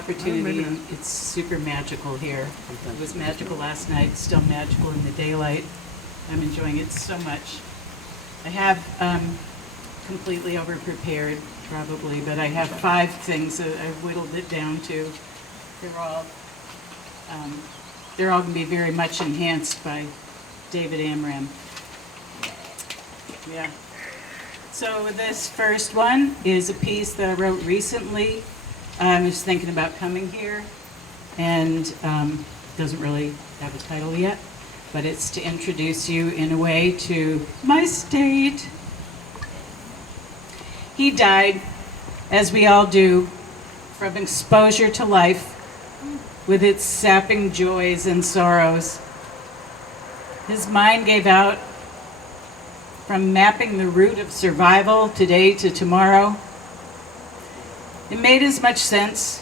opportunity, and it's super magical here. It was magical last night, still magical in the daylight. I'm enjoying it so much. I have completely over-prepared, probably, but I have 5 things that I've whittled it down to. They're all going to be very much enhanced by David Amram. Yeah. So this first one is a piece that I wrote recently. I was thinking about coming here, and doesn't really have a title yet, but it's to introduce you in a way to my state. He died, as we all do, from exposure to life with its sapping joys and sorrows. His mind gave out from mapping the route of survival today to tomorrow. It made as much sense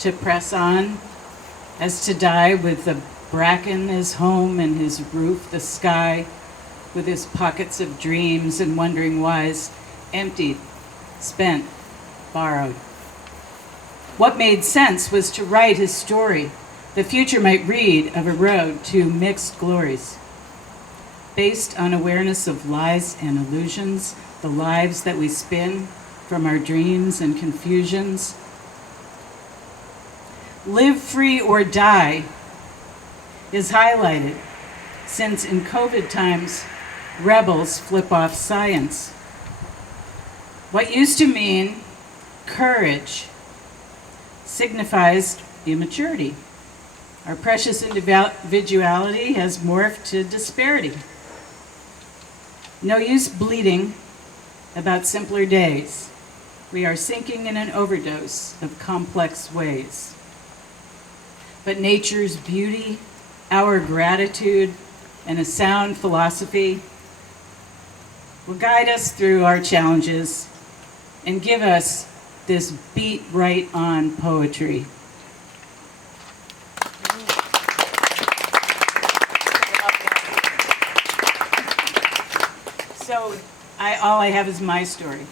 to press on as to die with the bracken as home and his roof the sky, with his pockets of dreams and wondering whys emptied, spent, borrowed. What made sense was to write his story the future might read of a road to mixed glories. Based on awareness of lies and illusions, the lives that we spin from our dreams and confusions. Live free or die is highlighted, since in COVID times, rebels flip off science. What used to mean courage signifies immaturity. Our precious individuality has morphed to disparity. No use bleeding about simpler days. We are sinking in an overdose of complex ways. But nature's beauty, our gratitude, and a sound philosophy will guide us through our challenges and give us this beat right on poetry. So all I have is my story.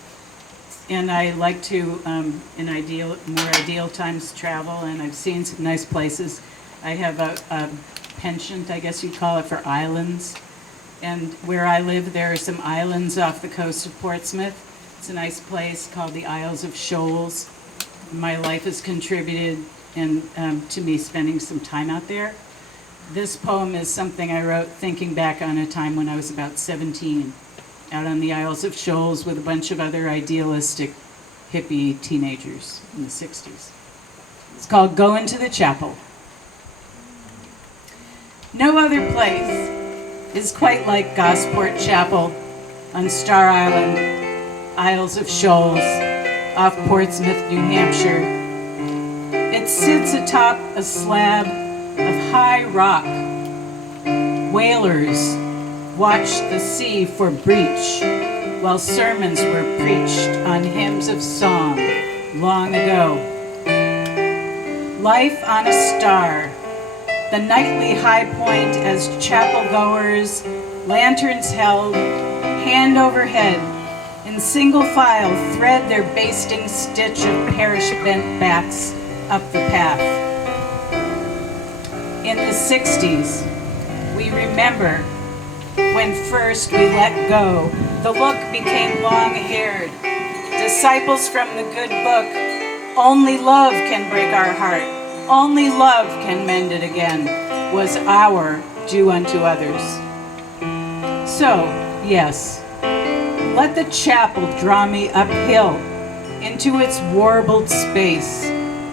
And I like to, in more ideal times, travel, and I've seen some nice places. I have a penchant, I guess you'd call it, for islands. And where I live, there are some islands off the coast of Portsmouth. It's a nice place called the Isles of Shoals. My life has contributed to me spending some time out there. This poem is something I wrote thinking back on a time when I was about 17, out on the Isles of Shoals with a bunch of other idealistic hippie teenagers in the 60s. It's called Go Into the Chapel. No other place is quite like Gosport Chapel on Star Island, Isles of Shoals, off Portsmouth, New Hampshire. It sits atop a slab of high rock. Whalers watched the sea for breach, while sermons were preached on hymns of song long ago. Life on a star, the nightly high point as chapel goers, lanterns held, hand over head, in single file thread their basting stitch of parish bent backs up the path. In the 60s, we remember when first we let go, the look became long-haired. Disciples from the good book, only love can break our heart, only love can mend it again, was our do unto others. So, yes, let the chapel draw me uphill into its warbled space,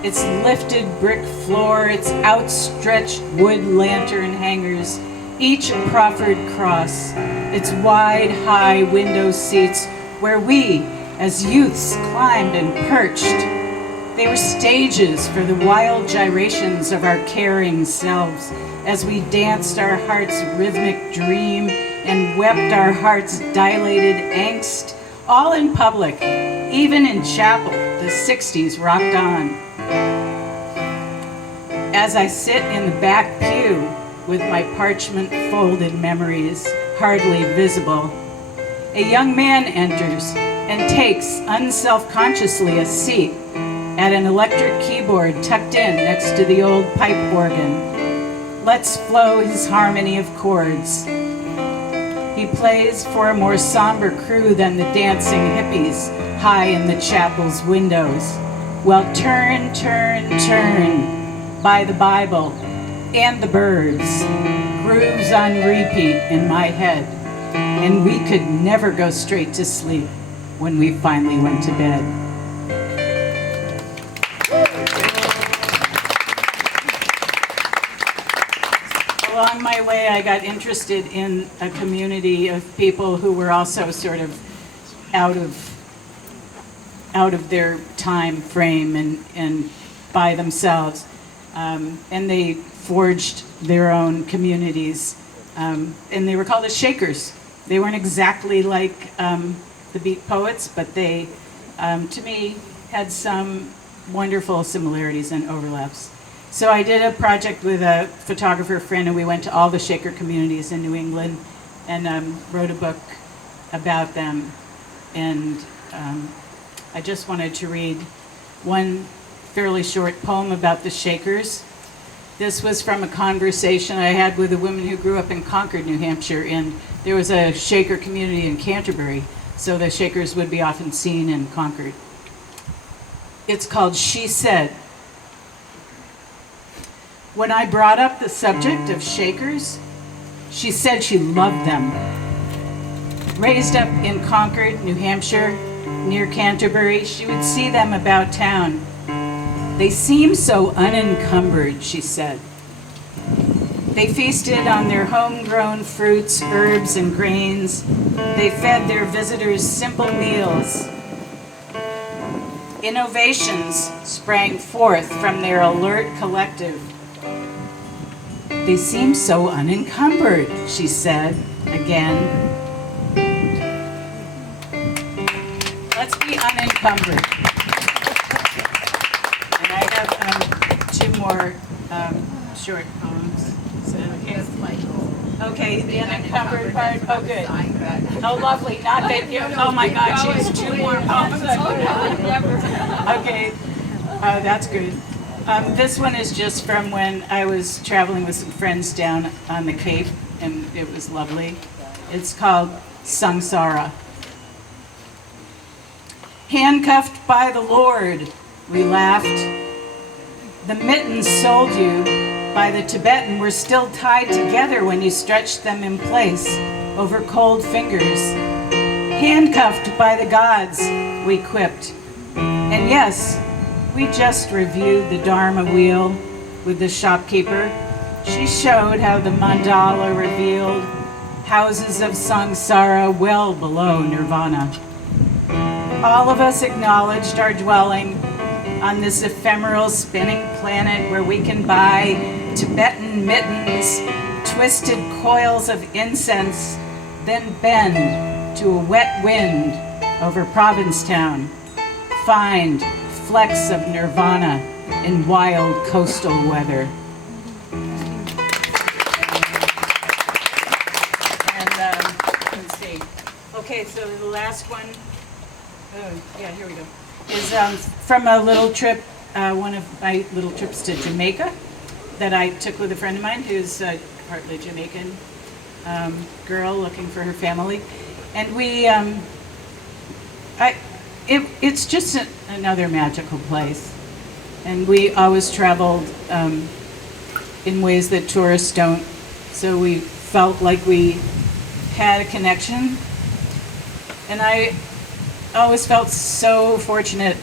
its lifted brick floor, its outstretched wood lantern hangers, each proffered cross, its wide, high window seats where we, as youths, climbed and perched. They were stages for the wild gyrations of our caring selves as we danced our heart's rhythmic dream and wept our heart's dilated angst, all in public, even in chapel. The 60s rocked on. As I sit in the back pew with my parchment-folded memories hardly visible, a young man enters and takes unselfconsciously a seat at an electric keyboard tucked in next to the old pipe organ, lets flow his harmony of chords. He plays for a more somber crew than the dancing hippies high in the chapel's windows. Well, turn, turn, turn by the Bible and the birds, grooves on repeat in my head, and we could never go straight to sleep when we finally went to bed. Along my way, I got interested in a community of people who were also sort of out of their time frame and by themselves. And they forged their own communities. And they were called the Shakers. They weren't exactly like the Beat Poets, but they, to me, had some wonderful similarities and overlaps. So I did a project with a photographer friend, and we went to all the Shaker communities in New England and wrote a book about them. And I just wanted to read one fairly short poem about the Shakers. This was from a conversation I had with a woman who grew up in Concord, New Hampshire, and there was a Shaker community in Canterbury, so the Shakers would be often seen in Concord. It's called She Said. When I brought up the subject of Shakers, she said she loved them. Raised up in Concord, New Hampshire, near Canterbury, she would see them about town. They seem so unencumbered, she said. They feasted on their homegrown fruits, herbs, and grains. They fed their visitors simple meals. Innovations sprang forth from their alert collective. They seem so unencumbered, she said again. Let's be unencumbered. And I have two more short poems. So, okay, the unencumbered part. Oh, good. Oh, lovely. Not that you. Oh my God, she has two more poems. Okay, that's good. This one is just from when I was traveling with some friends down on the Cape, and it was lovely. It's called Samsara. Handcuffed by the Lord, we laughed. The mittens sold you by the Tibetan were still tied together when you stretched them in place over cold fingers. Handcuffed by the gods, we quipped. And yes, we just reviewed the Dharma wheel with the shopkeeper. She showed how the mandala revealed houses of samsara well below nirvana. All of us acknowledged our dwelling on this ephemeral spinning planet where we can buy Tibetan mittens, twisted coils of incense, then bend to a wet wind over Provincetown. Find flecks of nirvana in wild coastal weather. And let's see. Okay, so the last one, here we go, is from a little trip, one of my little trips to Jamaica that I took with a friend of mine who's partly Jamaican girl looking for her family. And we, it's just another magical place. And we always traveled in ways that tourists don't. So we felt like we had a connection. And I always felt so fortunate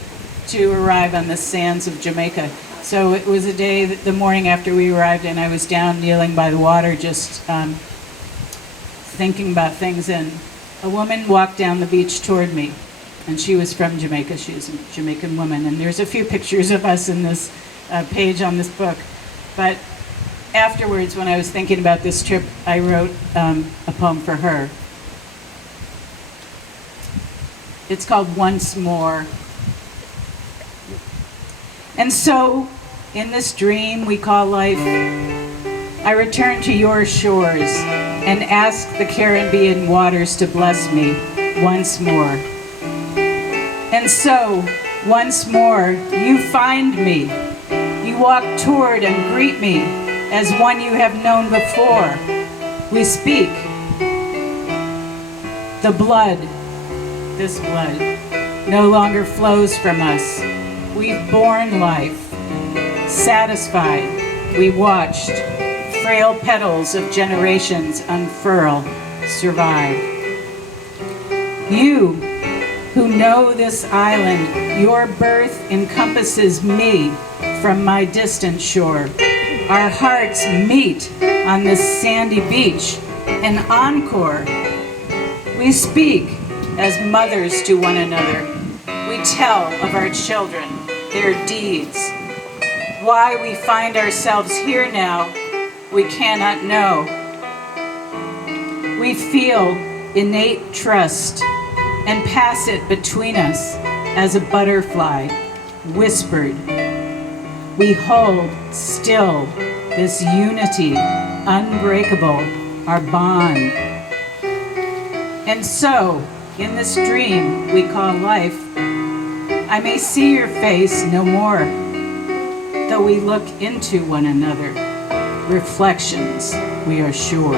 to arrive on the sands of Jamaica. So it was a day, the morning after we arrived, and I was down kneeling by the water just thinking about things. And a woman walked down the beach toward me. And she was from Jamaica. She was a Jamaican woman. And there's a few pictures of us in this page on this book. But afterwards, when I was thinking about this trip, I wrote a poem for her. It's called Once More. And so, in this dream we call life, I return to your shores and ask the Caribbean waters to bless me once more. And so, Once more, you find me. You walk toward and greet me as one you have known before. We speak. The blood, this blood, no longer flows from us. We've borne life. Satisfied, we watched frail petals of generations unfurl, survive. You who know this island, your birth encompasses me from my distant shore. Our hearts meet on this sandy beach, an encore. We speak as mothers to one another. We tell of our children, their deeds. Why we find ourselves here now, we cannot know. We feel innate trust and pass it between us as a butterfly, whispered. We hold still this unity, unbreakable, our bond. And so, in this dream we call life, I may see your face no more, though we look into one another, reflections, we are sure.